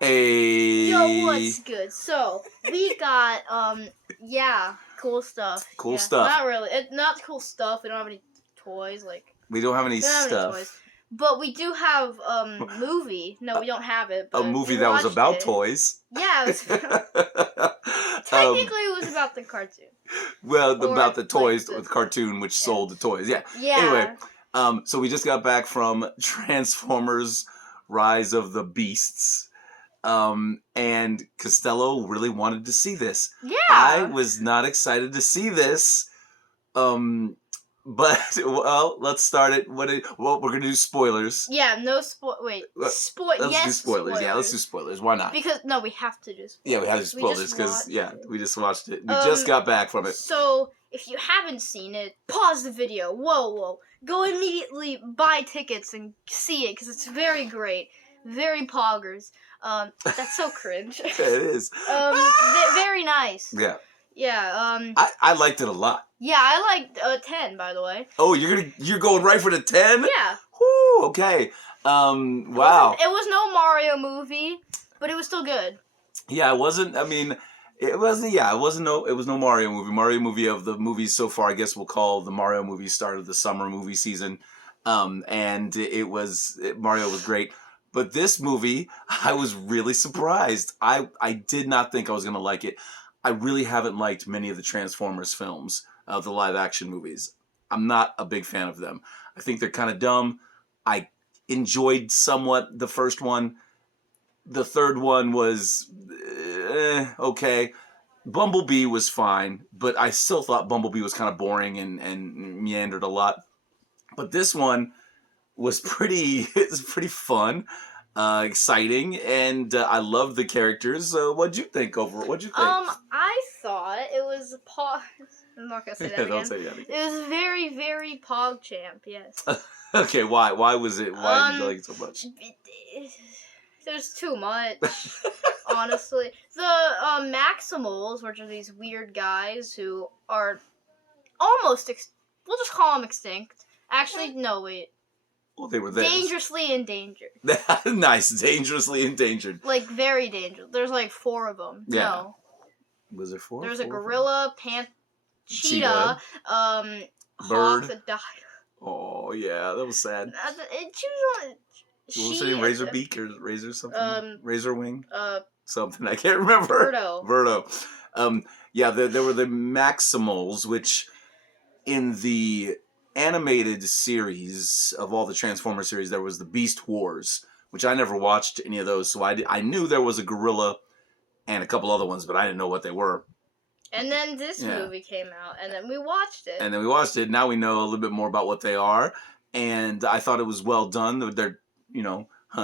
Yo, what's good? So, we got, cool stuff. Cool stuff. Not really. Not cool stuff. We don't have any toys, We don't have any we don't have stuff. any toys. But we do have, movie. No, we don't have it, but A movie that was about toys. Yeah, it was technically it was about the cartoon. Well, Or, about the toys, like, with cartoon, which sold the toys. Yeah. Yeah. Anyway, so we just got back from Transformers Rise of the Beasts. And Costello really wanted to see this. Yeah. I was not excited to see this. But, well, let's start it. Well, we're going to do spoilers. Yeah, no Let's do spoilers. Yeah, let's do spoilers. Why not? Because, no, we have to do spoilers. Yeah, we have to do spoilers because, we just watched it. We just got back from it. So, if you haven't seen it, pause the video. Whoa. Go immediately buy tickets and see it because it's very great. Very poggers. That's so cringe. It is. Very nice. Yeah. Yeah. I liked it a lot. Yeah, I liked 10, by the way. Oh, you're going right for the 10? Yeah. Whoo, okay. Wow. It was no Mario movie, but it was still good. Yeah, it wasn't. I mean, it wasn't. Yeah, it wasn't. It was no Mario movie. Mario movie of the movies so far, I guess we'll call the Mario movie start of the summer movie season. And Mario was great. But this movie, I was really surprised. I did not think I was going to like it. I really haven't liked many of the Transformers films, the live-action movies. I'm not a big fan of them. I think they're kind of dumb. I enjoyed somewhat the first one. The third one was okay. Bumblebee was fine, but I still thought Bumblebee was kind of boring and meandered a lot. But this one was pretty fun, exciting, and I love the characters. What'd you think overall? What'd you think? I thought it was I'm not gonna say that again. Don't say that again. It was very, very PogChamp. Yes. Okay, why? Why was it? Why did you like it so much? There's too much. Honestly, the Maximals, which are these weird guys who are almost we'll just call them extinct. Actually, no, wait. Well, they were there. Dangerously endangered. Nice, dangerously endangered. Like, very dangerous. There's like 4 of them. Yeah. No. Was there 4? There's a gorilla, cheetah, bird. hawk that died. Oh, yeah, that was sad. What was it? Razor beak or razor something? Razor wing? Something, I can't remember. Verto. Yeah, there were the Maximals, which in the animated series of all the Transformers series, there was the Beast Wars, which I never watched any of those, so I knew there was a gorilla and a couple other ones, but I didn't know what they were. And then this movie came out, and then we watched it. Now we know a little bit more about what they are, and I thought it was well done. They're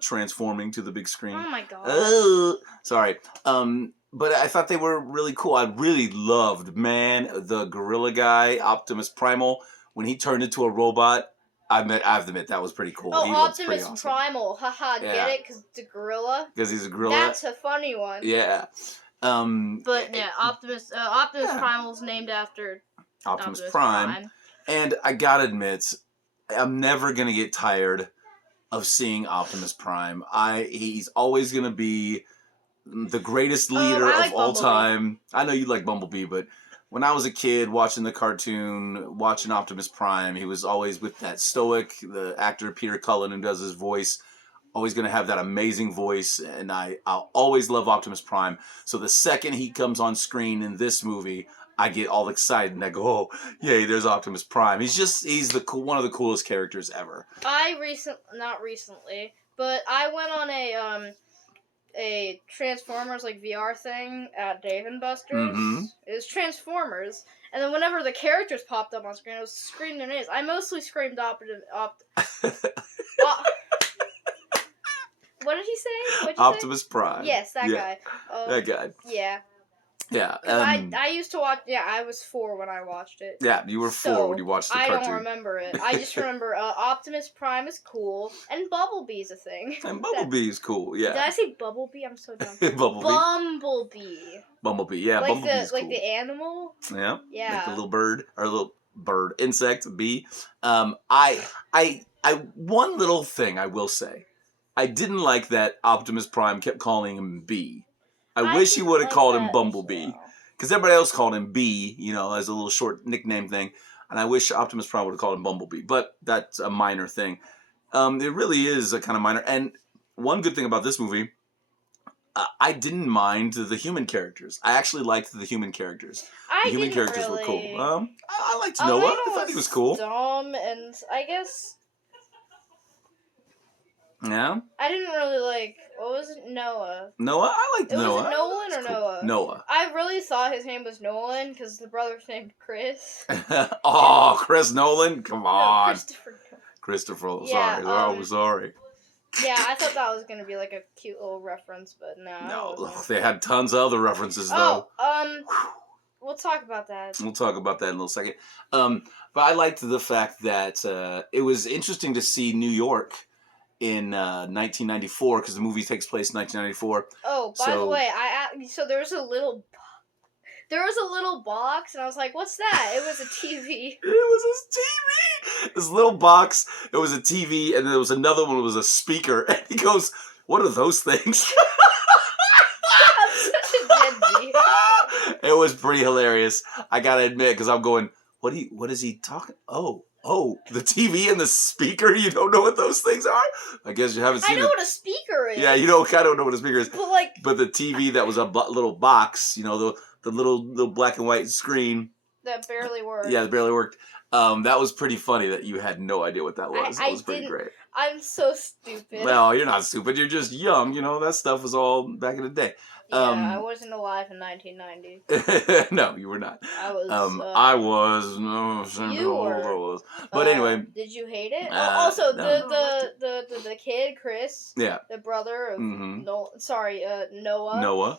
transforming to the big screen. Oh my god. Sorry. But I thought they were really cool. I really loved, the gorilla guy, Optimus Primal. When he turned into a robot, I have to admit, that was pretty cool. Oh, Optimus Primal. Haha, get it? Because it's a gorilla? Because he's a gorilla? That's a funny one. Yeah. But, yeah, Optimus Primal's named after Optimus Prime. And I gotta admit, I'm never going to get tired of seeing Optimus Prime. He's always going to be the greatest leader of all time. I know you like Bumblebee, but when I was a kid watching the cartoon, watching Optimus Prime, he was always with that stoic, the actor Peter Cullen who does his voice, always going to have that amazing voice, and I'll always love Optimus Prime. So the second he comes on screen in this movie, I get all excited and I go, oh, yay, there's Optimus Prime. He's one of the coolest characters ever. Not recently, but I went on a Transformers VR thing at Dave & Buster's. Mm-hmm. It was Transformers, and then whenever the characters popped up on screen, I was screaming their names. I mostly screamed What did he say? Optimus Prime. Yes, that guy. That guy. Yeah. Yeah. I used to watch. Yeah, I was 4 when I watched it. Yeah, you were 4 when you watched the cartoon. I don't remember it. I just remember Optimus Prime is cool, and Bumblebee's a thing. And Bumblebee's cool, yeah. Did I say Bumblebee? I'm so dumb. Bumblebee, yeah. Like Bumblebee's cool. Like the animal? Yeah. Yeah. Like the little bird, or little insect, bee. One little thing I will say. I didn't like that Optimus Prime kept calling him B. I I wish he didn't would have like called him that as Bumblebee. well. Because everybody else called him B, as a little short nickname thing. And I wish Optimus Prime would have called him Bumblebee. But that's a minor thing. It really is a kind of minor. And one good thing about this movie, I didn't mind the human characters. I actually liked the human characters. The I human didn't characters were cool. really. I liked Noah. I thought he was cool. Dumb, and I guess Yeah. I didn't really like. What was it? Noah. Noah? I liked Noah. Was it Nolan or cool. Noah? Noah. I really thought his name was Nolan because the brother's named Chris. Oh, Chris Nolan? Come on. No, Christopher. Christopher. Yeah, sorry. Sorry. Yeah, I thought that was gonna be like a cute little reference, but no. No, they had tons of other references though. We'll talk about that. We'll talk about that in a little second. But I liked the fact that it was interesting to see New York in 1994 because the movie takes place in 1994. Oh, by the way, so there was a little box, and I was like, "What's that?" It was a TV. It was a TV. This little box. It was a TV, and there was another one. It was a speaker. And he goes, "What are those things?" I'm such a deadbeat. It was pretty hilarious. I gotta admit, because I'm going, what is he talking? Oh, the TV and the speaker. You don't know what those things are? I guess you haven't seen. I know what a speaker is. Yeah, you don't kind of know what a speaker is. But the TV that was a little box. The little black and white screen. That barely worked. Yeah, it barely worked. That was pretty funny that you had no idea what that was. That was pretty great. I'm so stupid. Well, you're not stupid. You're just young. That stuff was all back in the day. Yeah, I wasn't alive in 1990. No, you were not. I was. I was. No, you were. But anyway. Did you hate it? No, the kid, Chris. Yeah. The brother of Noah. Noah.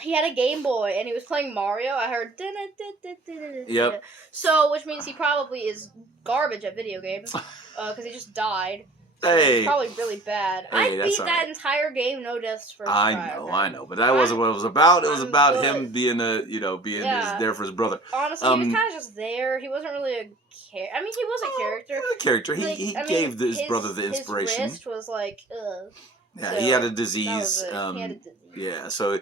He had a Game Boy and he was playing Mario. I heard. Yep. So, which means he probably is garbage at video games, because he just died. Hey. It's probably really bad. Hey, I beat that entire game, no deaths first try. I know, but that wasn't what it was about. It was about him being there for his brother. Honestly, he was kind of just there. He wasn't really a character. I mean, he was a character. He was a character. He gave his brother the inspiration. His wrist was like, ugh. Yeah, so he had a disease. He had a disease. Yeah, so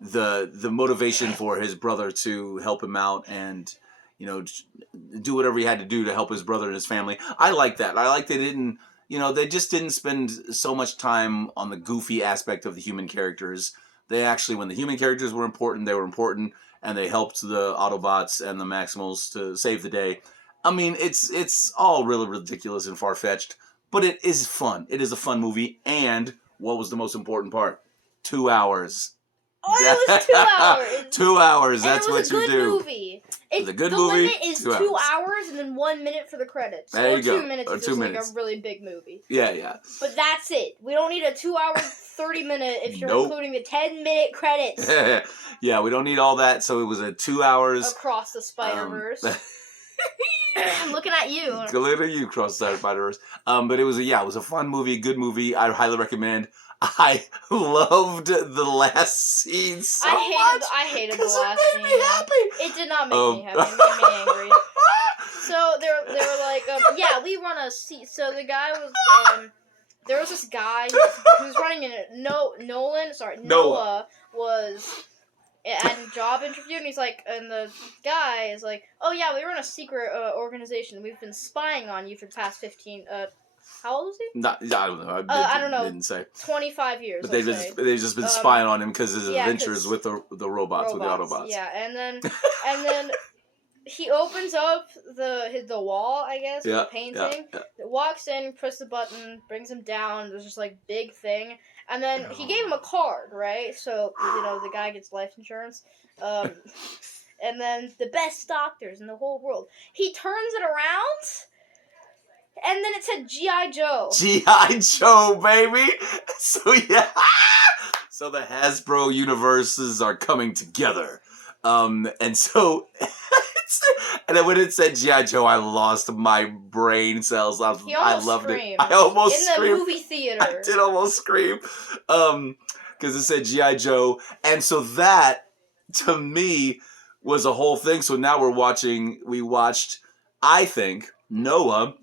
the motivation for his brother to help him out and do whatever he had to do to help his brother and his family. I like that. I like they didn't. They just didn't spend so much time on the goofy aspect of the human characters. They actually, when the human characters were important, they were important, and they helped the Autobots and the Maximals to save the day. I mean, it's all really ridiculous and far-fetched, but it is fun. It is a fun movie, and what was the most important part? 2 hours. Oh, it was 2 hours. 2 hours. That's what you do. Movie. It's a good the movie. The limit is 2 hours and then 1 minute for the credits. There you go. 2 minutes is just like a really big movie. Yeah. But that's it. We don't need a 2 hour, 30 minute if you're including the 10-minute credits. Yeah, we don't need all that. So it was a 2 hours. Across the Spider-Verse. I'm looking at you. Looking at you, Across the Spider-Verse. But it was a fun movie, good movie. I highly recommend. I loved the last scene so much. I hated the last scene. It made me happy. It did not make me happy. It made me angry. So they were like, yeah, we run a seat. So the guy was, there was this guy who was running in it. Noah was at a job interview, and he's like, and the guy is like, oh yeah, we run a secret organization. We've been spying on you for the past 15. How old is he? I don't know. I don't know. Didn't say. 25 years. But they've just been spying on him because his adventures with the robots, with the Autobots. Yeah, and then he opens up the wall, I guess, with the painting. Yeah. Walks in, presses the button, brings him down. There's just like big thing, and then he gave him a card, right? So the guy gets life insurance. And then the best doctors in the whole world. He turns it around. And then it said G.I. Joe. G.I. Joe, baby! So, yeah. So the Hasbro universes are coming together. And so... and then when it said G.I. Joe, I lost my brain cells. I loved screamed. It. I almost screamed. In the movie theater. I did almost scream. Because it said G.I. Joe. And so that, to me, was a whole thing. So now we watched, I think, Noah...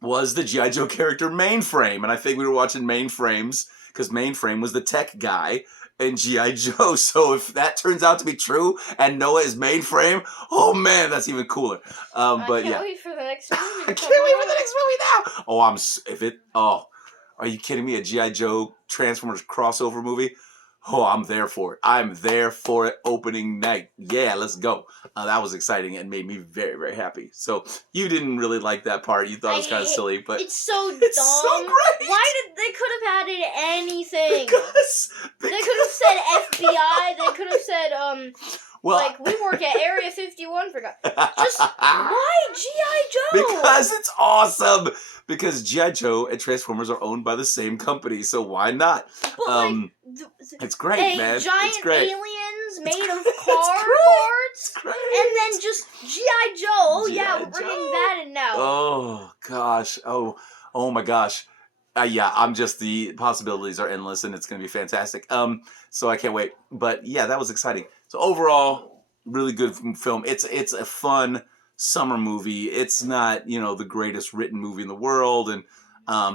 was the G.I. Joe character Mainframe. And I think we were watching Mainframes because Mainframe was the tech guy in G.I. Joe. So if that turns out to be true and Noah is Mainframe, oh man, that's even cooler. I But can't yeah. wait for the next movie. I can't wait for the next movie now. Are you kidding me? A G.I. Joe Transformers crossover movie? Oh, I'm there for it. I'm there for it opening night. Yeah, let's go. That was exciting and made me very, very happy. So you didn't really like that part. You thought it was kind of silly, but it's so dumb. it's so great. Why did they could have added anything? Because They could have said FBI. They could have said well, like we work at Area 51. Forgot. Just why G.I. Joe? because it's awesome. Because G.I. Joe and Transformers are owned by the same company, so why not? But It's great, man. Giant It's great. aliens made of It's car great. parts, and then just G.I. Joe. Oh yeah, G.I. we're bringing Joe. that in now. Oh gosh. Oh my gosh. Yeah, the possibilities are endless, and it's gonna be fantastic. So I can't wait. But yeah, that was exciting. So overall, really good film. It's a fun summer movie. It's not the greatest written movie in the world, and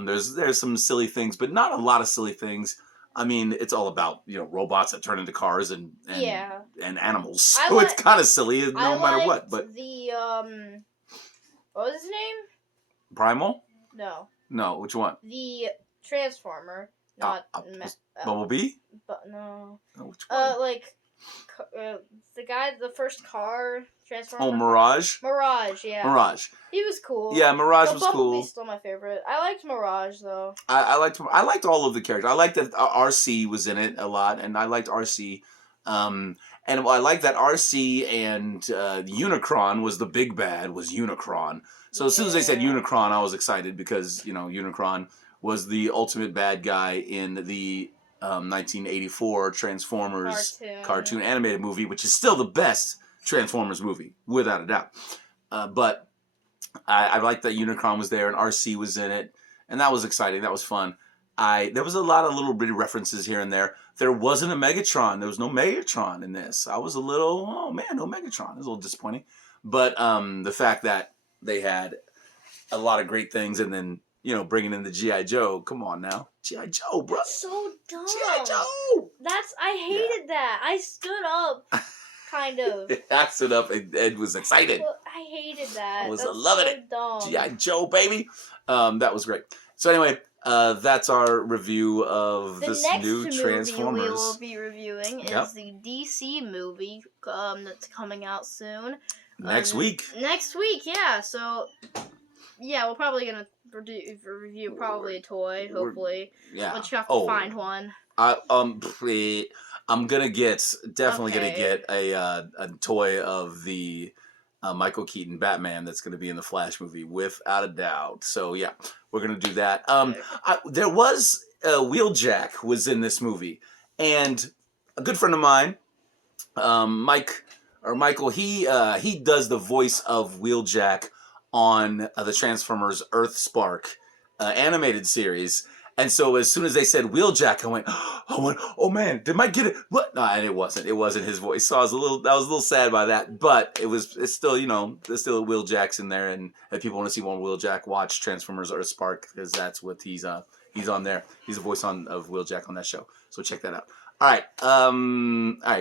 there's some silly things, but not a lot of silly things. I mean, it's all about robots that turn into cars and animals. So it's kind of silly no matter what. But the what was his name? Primal? No, which one? the Transformer, not Bumblebee? But no, which one? the guy, the first car Transformer. Oh, Mirage. Mirage, yeah. Mirage. He was cool. Yeah, Mirage was cool. Bumblebee's still my favorite. I liked Mirage though. I liked all of the characters. I liked that RC was in it a lot, and I liked RC. And I liked that RC and Unicron was the big bad. Was Unicron. So as soon as they said Unicron, I was excited because Unicron was the ultimate bad guy in the 1984 Transformers cartoon animated movie, which is still the best Transformers movie without a doubt. But I liked that Unicron was there and RC was in it, and that was exciting. That was fun. There was a lot of little bitty references here and there. There wasn't a Megatron. There was no Megatron in this. I was a little, oh man, no Megatron. It was a little disappointing. But the fact that they had a lot of great things, and then bringing in the G.I. Joe. Come on now, G.I. Joe, bro. That's so dumb. G.I. Joe. I hated that. I stood up. Kind of. I stood up and was excited. Well, I hated that. I was That's loving so it. Dumb. G.I. Joe, baby. That was great. So anyway, that's our review of this new Transformers. The next movie we will be reviewing is the DC movie that's coming out soon. Next week. Next week, yeah. So, yeah, we're probably going to review probably a toy, hopefully. Yeah. But you have to find one. I'm gonna definitely gonna get a toy of the Michael Keaton Batman that's gonna be in the Flash movie without a doubt. So yeah, we're gonna do that. There was Wheeljack was in this movie, and a good friend of mine, Michael, he does the voice of Wheeljack on the Transformers Earthspark animated series. And so as soon as they said Wheeljack, I went, oh man, did Mike get it? What? No, and it wasn't his voice. So I was a little sad by that, but it's still, there's still Wheeljack's in there, and if people want to see one Wheeljack, watch Transformers Earthspark, because that's what he's on there. He's the voice of Wheeljack on that show. So check that out. All right,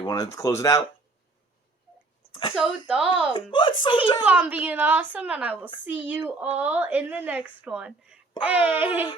want to close it out? So dumb. What's so dumb? Keep on being awesome, and I will see you all in the next one. Hey.